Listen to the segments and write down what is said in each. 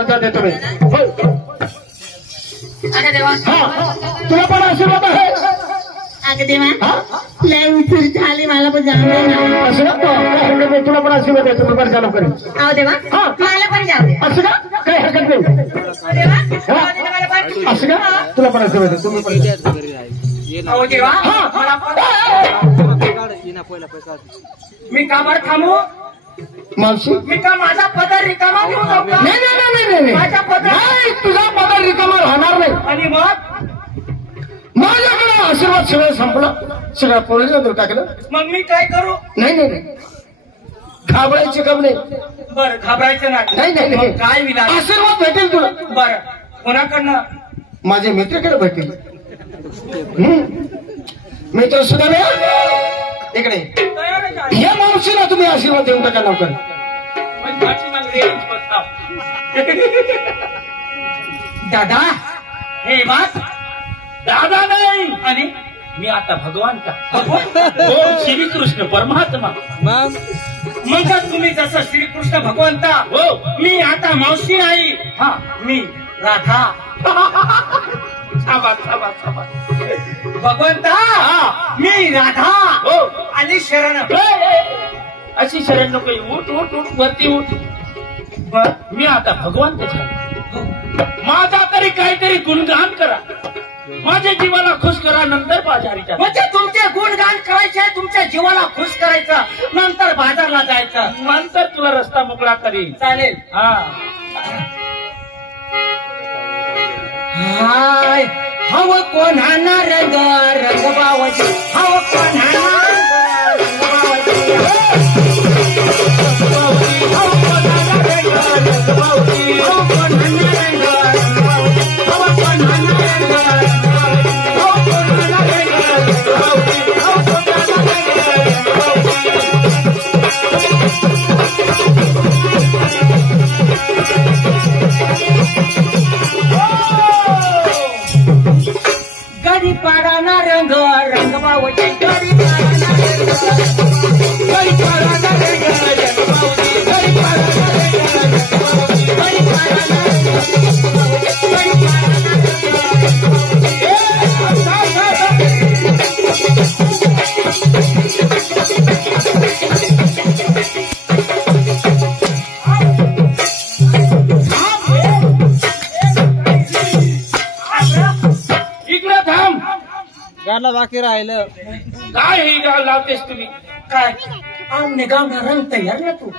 दर्जा देतो मी. अगं देवा तुला पण आशीर्वाद आहे. अगं देवा लय उशीर झाली मला पण जाऊ दे ना. असं का तुला पण आशीर्वाद देतो मी. बरं चालू करेन. अहो देवा मला पण जाऊ दे. असं का काही हरकत नाही. असं का तुला पण आशीर्वाद देतो. तुम्ही पण अहो देवा मी कामावर थांबू. मावशी मी का माझा पदर रिकामा घेऊन जाऊ का? नाही माझा पदर नाही तुझा पदर रिकामा राहणार नाही. आणि मग माझ्याकडे आशीर्वाद सगळं संपलं. सगळं पोलीस टाकलं. मग मी काय करू? नाही घाबरायचे काम नाही. बरं घाबरायचं नाही मग काय विना आशीर्वाद भेटेल तुला. बरं कोणाकडनं? माझ्या मित्राकडे भेटेल. मित्र सुद्धा नाही इकडे या मावशीला तुम्ही आशीर्वाद देऊन टाका लवकर. दादा हे बात दादा नाही आणि मी आता भगवान श्रीकृष्ण परमात्मा. मग तुम्ही जसं श्रीकृष्ण भगवंता हो मी आता मावशी नाही. हा मी राधा. भगवंता मी राधा हो आणि शरण. अशी शरण नको. उठ वरती उठ. मी आता भगवंत झालो. माझा तरी काहीतरी गुणगान करा. माझ्या जीवाला खुश करा. नंतर बाजारीच्या म्हणजे तुमचे गुणगान करायचे. तुमच्या जीवाला खुश करायचं. नंतर बाजारला जायचं. नंतर तुला रस्ता मोकळा करीन. चालेल. हाय हव कोणाना रंग रंगबावजी. हव कोणाना रंग रंगबावजी. हव कोणाना रंग रंगबावजी. हव कोणाना रंग रंगबावजी. हव कोणाना रंग रंगबावजी. हव कोणाना रंग रंगबावजी. हव कोणाना गडी पाडाना रंग रंगबावजी. गडी पाडाना रंग गडी पाडाना रंग रंगबावजी. गडी पाडाना रंग रंगबावजी. गडी पाडाना रंग गडी पाडाना गाडला बाकी राहिलं. काय ही गाव लावतेस तुम्ही? काय आमने गावना रंग तयार ना तू.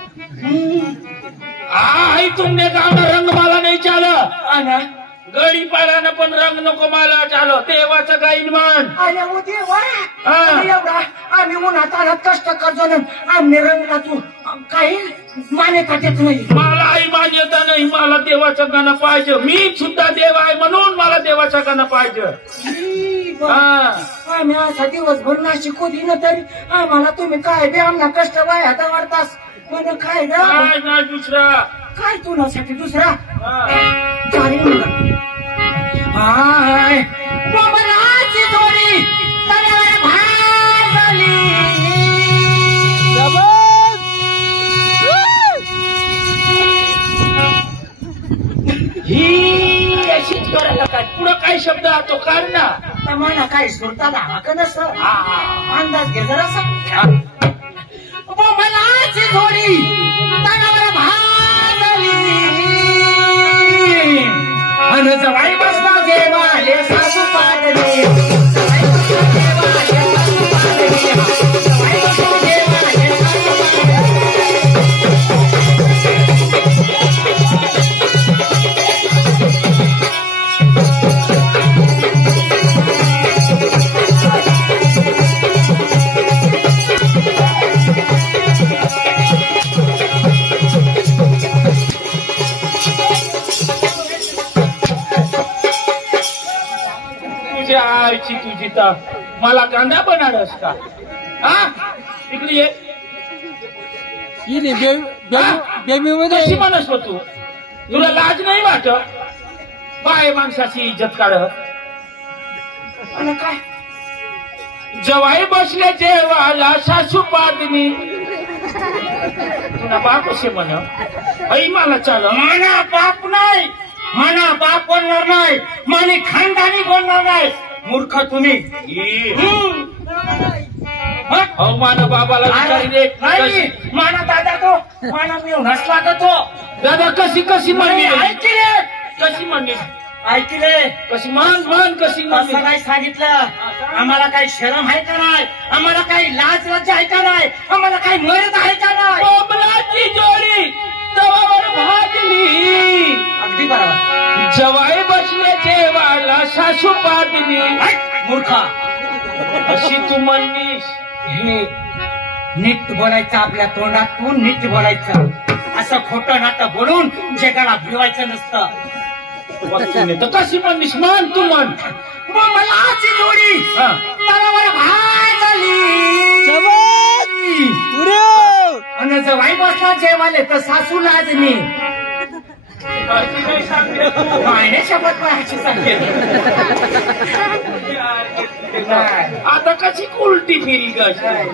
आई तुमने गावना रंग मला नाही चाल. आना गडी पाडानं पण रंग नको मला चालो. देवाचं गाईन म्हण. आल्या होते वा एवढा आम्ही उन्हात आणत कष्ट करतो ना. आमने रंगला तू काही मान्यता देत नाही. मला आई मान्यता नाही. मला देवाचं गाणं पाहिजे. मी सुद्धा देव आहे म्हणून मला देवाचं गाणं पाहिजे. आम्ही असा दिवसभर नाशिक होती ना तरी आम्हाला तुम्ही काय बे आम्हाला कष्ट वाया वाढतास. म्हणून काय नाही दुसरा काय तुनासाठी दुसरा चालेल. हाय बोमलाची जोडी तळ्यावर भाजली. ही अशीच करायला काय पुढं काय शब्द तो काढ ना. मला काय सुरता धावा का नसं अंदाज घे जरासा. बोमलाची जोडी तळ्यावर भाजली. अन जवाई बसला देवाले सासू पाडले. जवाई बसला देवाले सासू पाडले. जवाई बसला देवाले आईची तुझी तर मला कांदा बनाडस का? हा इकडे ये. कशी माणूस हो तू? तुला लाज नाही वाटत? बाय माणसाची इज्जत काढत. आणि काय जवाई बसले जेवाला सासू पादनी. तुला बाप असे म्हण. आई मला चाल. मला बाप नाही. आणि खानदानी बोलणार नाही मूर्ख तुम्ही. अहो माना बाबाला विचारी दे. नाही माना दादा तो माना मी नसला तर तो दादा कशी म्हणली ऐकले कशी म्हणली ऐकले कशी मान कशी म्हणली. असं नाही सांगितलं. आम्हाला काही शरम आहे का नाही, आम्हाला काही लाज लज्जा आहे का नाही, आम्हाला काही मर्यादा आहे का नाही. कोंबड्याची जोडी तवावर भाजली, अगदी बरोबर. जवाई बसले जेवायला सासू पाजली. मूर्खा अशी तू म्हणलीस. हे नीट बोलायचं, आपल्या तोंडातून नीट बोलायचं. असं खोटं नाटक बोलून जगाला भिवायचं नसतं. तर कशी म्हणलीस मान तू म्हण. मग मला आजची जोडी हा. तवावर भाजली आणि जवाई बसला जेवाले तर सासू लाजली. मायने शपथ व्हायची सांगेल. आता कशी उलटी फिरी काय.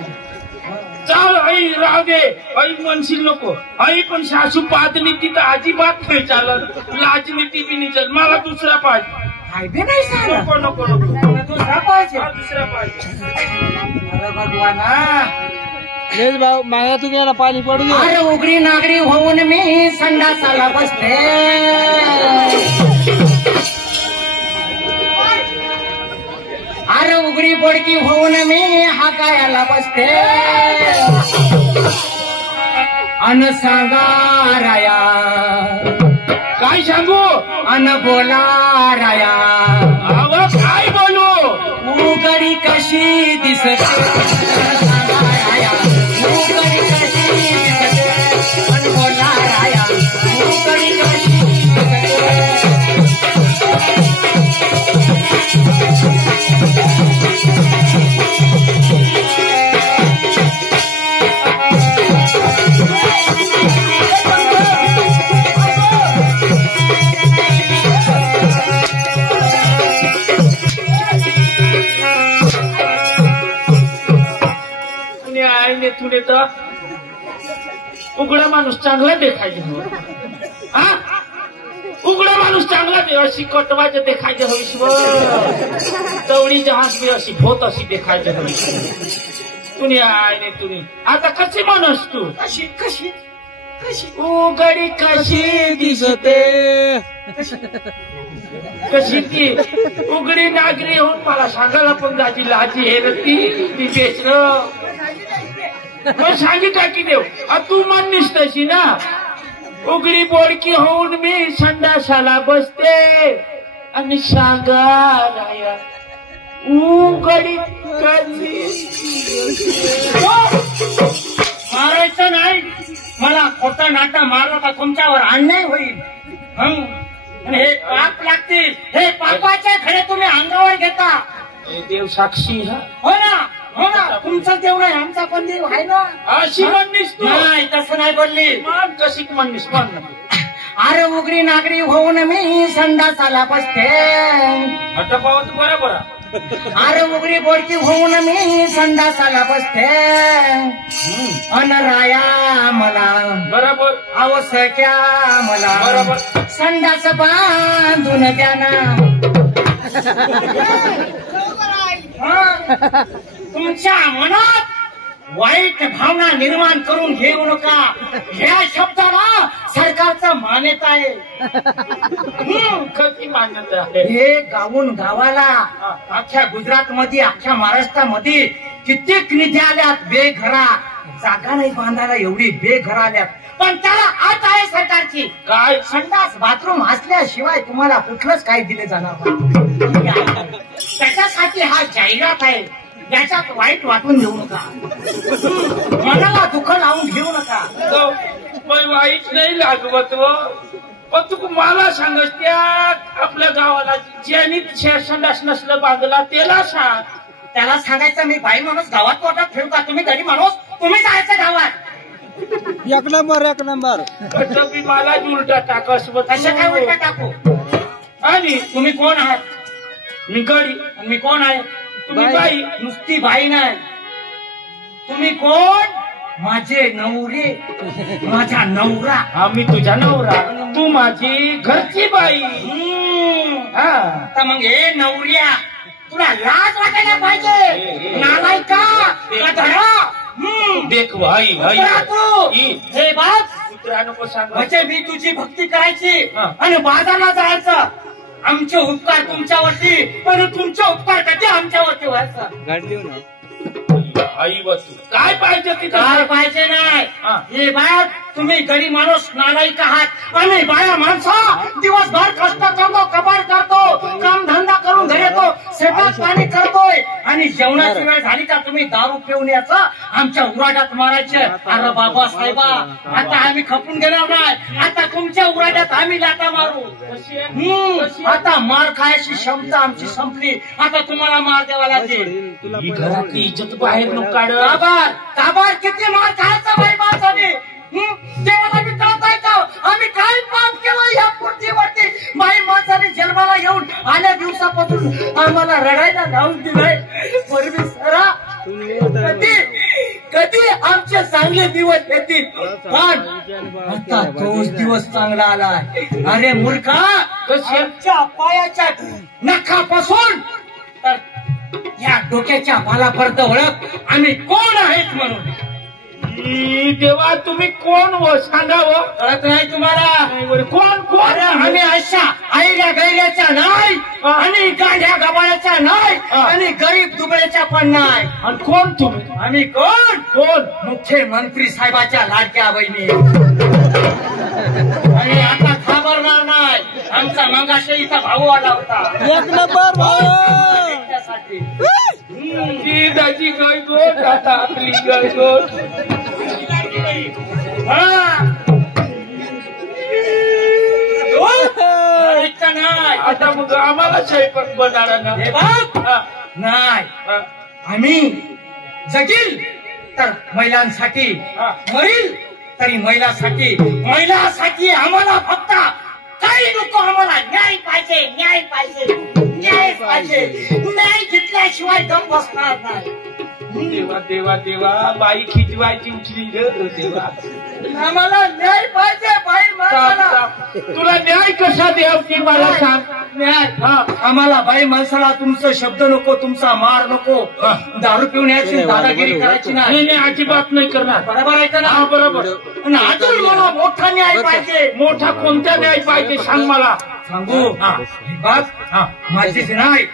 चाल आई राहू दे, आई म्हणशील नको. आई पण सासू पाजली तिथं अजिबात नाही चालत. लाजली ती बी नाही चालत. मला दुसरा पाहिजे. काय बी नाही सांगा. नको दुसरा पाहिजे. दुसरा पाहिजे. अरे भगवाना, भाऊ मागा तुम्हाला पाणी पडू दे. अरे उघडी नागरी होऊन मी संडासाला बसते. अरे उघडी बोडकी होऊन मी हाकायला बसते. अन सांगा राया काय सांगू अन बोला राया अव काय बोलू. उघडी कशी दिसते सांगा राया. उघडी कशी दिसते अन बोला राया. उघडी कशी दिसते. तुले तर उघडा माणूस चांगला देखायचे. हा उघडा माणूस चांगला दे अशी कटवायचं देखायचे होईस. तवडी जहाज बी अशी भोत अशी देखायचे होईस. तुने आईने तुने आता कशी म्हणस तू. कशी कशी कशी उघडी कशी दिसते कशी ती उघडी नागरी होऊन मला सांगायला पण जाती लाजी हे ती बेच मग सांगितलं की देव. तू म्हणलीस तशी ना. उघडी बोडकी होऊन मी संडासाला बसते आणि सांगा राया उघडी कशी. मारायचं नाही. मला खोटं नाटक मारलं का तुमच्यावर अन्याय होईल. आणि हे पाप लागतील. हे पापाचे खडे तुम्ही अंगावर घेता. देव साक्षी. हा हो ना हो ना. तुमचं देव नाही आमचा पण देव आहे ना. अशी म्हणलीस तू. नाही तसं नाही बोलली. मान कशी म्हणलीस म्हण. अरे उघडी नागरी होऊन मी संडासाला बसते. हटपावत बरोबर. अरे उघडी बोडकी होऊन मी संडासाला बसते. अन राया मला बरोबर आवश्यक्या मला बरोबर संडास बांधून द्या ना. तुमच्या मनात वाईट भावना निर्माण करून घेऊ नका. ह्या शब्दाला सरकारचं मान्यता आहे. कधी मान्यता आहे. हे गावून गावाला अख्ख्या गुजरात मध्ये अख्ख्या महाराष्ट्रामध्ये कित्येक निधी आल्यात बेघरा. जागा नाही बांधायला एवढी बेघरा आल्यात. पण त्याला आत आहे सरकारची. काय संडास बाथरूम असल्याशिवाय तुम्हाला कुठलंच काही दिले जाणार नाही. त्याच्यासाठी हा जाहिरात आहे. याच्यात वाईट वाटून घेऊ नका. मनाला दुःख लावून घेऊ नका. वाईट नाही लागवत. पण तू मला सांगस त्या आपल्या गावाला ज्यांनी संडास नसलं बांधला त्याला सांग. त्याला सांगायचं मी बाई माणूस गावात पोटात फिरता. तुम्ही गरीब माणूस तुम्ही जायचं गावात. एक नंबर बी मला उलटा टाकस. असं काय उलटा टाकू. आणि तुम्ही कोण आहात. मी गडी मी कोण आहे. तुम्ही बाई. नुसती बाई नाही. तुम्ही कोण. माझे नवरे माझा नवरा. आम्ही तुझ्या नवरा. तू माझी घरची बाई. तर मग हे नवऱ्या तुला लाज वाटायला पाहिजे. नालायका देख भाई भाई हे बात कुत्रा नको सांग. म्हणजे मी तुझी भक्ती करायची आणि बाजारला जायचं. आमचे उपकार तुमच्यावरती आणि तुमचे उपकार कधी आमच्यावरती व्हायचं. गाडी लिहू ना. आई वस्तू काय पाहिजे तिथं? काय पाहिजे नाही. हे बाया तुम्ही गरीब माणूस नालायक आहात आणि बाया माणसा दिवसभर कष्ट करतो, कबाड करतो, काम धंदा करून घरी येतो, शेतात पाणी करतोय आणि जेवणाची वेळ झाली का तुम्ही दारू पिऊन यायचं आमच्या उराड्यात मारायचे. अरे बाबा साहेबा आता आम्ही खपून गेलो नाही. आता तुमच्या उराड्यात आम्ही लाटा मारू. आता मार खायची क्षमता आमची संपली. आता तुम्हाला मार द्यावा लागेल. ही घरातली इज्जत बाहेर नको काढ. काबार किती मार खायचा बाई माणसाने. देवाला मी कळताय का आम्ही काय पाप केलं या पृथ्वीवरती. बाई माणसाने जन्माला येऊन आल्या दिवसापासून आम्हाला रडायला लावून दिलाय. परमेश्वरा कधी आमचे चांगले दिवस येतील. पण आता तोच दिवस चांगला आलाय. अरे मूर्खा आमच्या पायाच्या नखापासून तर या डोक्याच्या बालापर्यंत ओळख आम्ही कोण आहेत म्हणून. देवा तुम्ही कोण हो सांगावं. कळत नाही तुम्हाला. कोण कोण? आम्ही अशा आईल्या गैऱ्याच्या नाही आणि गाड्या गबाळ्याच्या नाही आणि गरीब दुबळ्याच्या पण नाही. आणि कोण तुम्ही? आम्ही कोण कोण? मुख्यमंत्री साहेबाच्या लाडक्या बहिणी. आणि आता घाबरणार नाही. आमचा मंगाशी इथं भाऊ आला होता. एक नंबर भाऊ. त्यासाठी दाजी गाय गोट आता आपली गाय गोट. नाही आता मग आम्हाला स्वयंपाक बनारा ना. हे बघ नाही. आम्ही जगील तर महिलांसाठी, मरील तरी महिलांसाठी. महिलांसाठी आम्हाला फक्त काही नको. आम्हाला न्याय पाहिजे, न्याय पाहिजे, न्याय पाहिजे. न्याय घेतल्याशिवाय दम बसणार नाही. देवा देवा देवा बाई खिचवायची उठली ग देवा. आम्हाला न्याय पाहिजे बाई माणसाला. तुला न्याय कसा द्याव ती मला सांग. न्याय आम्हाला बाई माणसाला तुमचा शब्द नको, तुमचा मार नको, दारू पिऊन यायची, दादागिरी करायची नाही. नाही अजिबात नाही करणार. बरोबर आहे का ना? हा बरोबर. अजून मला मोठा न्याय पाहिजे. मोठा कोणता न्याय पाहिजे सांग मला. सांगू माझीच नाही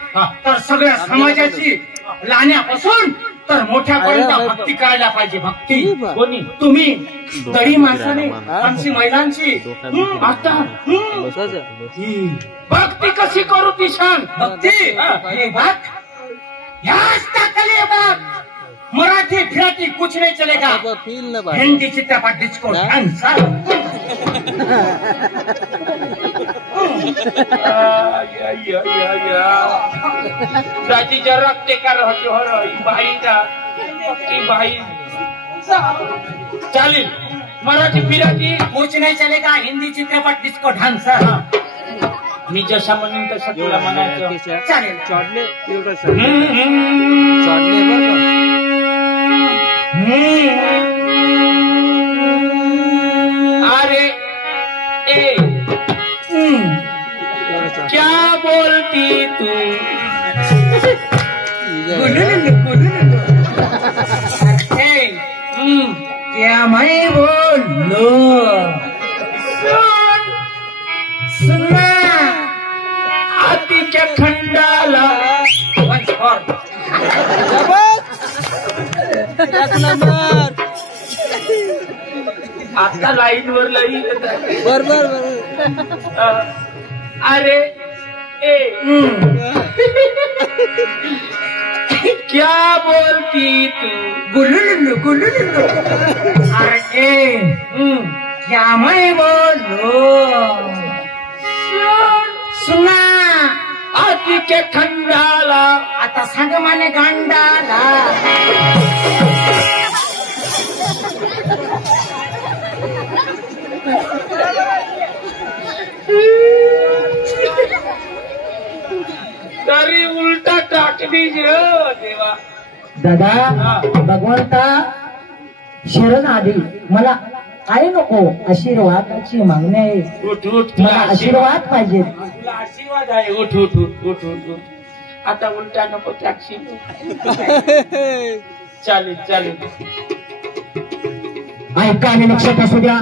तर सगळ्या समाजाची लहान्यापासून तर मोठ्यापर्यंत भक्ती करायला पाहिजे. भक्ती कोणी? तुम्ही तरी माणसाने आमची महिलांची. आता भक्ती कशी करू ती सांग. भक्ती हे बात ह्याच टाकली बात. मराठी फिराठी कुछ नहीं चलेगा. हिंदी चित्रपट डिस्को डान्सर. दाजी जरा ते का राहते हो बाई का बाई चालेल. मराठी फिराठी कुछ नहीं चलेगा. हिंदी चित्रपट डिस्को डान्सर. मी जसा म्हणून तसं तुला म्हणायचं. चालेल. चॉडले एवढं चॉडले बरं. अरे ए क्या बोलती तू. क्या मैं बोलो. सुना हातीच्या खंडाला एक नंबर. आता लाईन वर लाईन. बरोबर. अरे ए क्या बोलती तू. गुल्लू गुल्लू. अरे क्या मैं बोलो. सुना हातीच्या खंडाला. आता सांग माने गांडाला. तरी उलटा टाकली देवा. दादा भगवंता शरण आली. मला आहे नको, आशीर्वादाची मागणी आहे. उठ उठ मला आशीर्वाद पाहिजे. तुला आशीर्वाद आहे. उठ उठ उठ उठ उठ उठ. आता उलटा नको टाकशील. चालेल चालेल. ऐका आणि लक्षात असू द्या.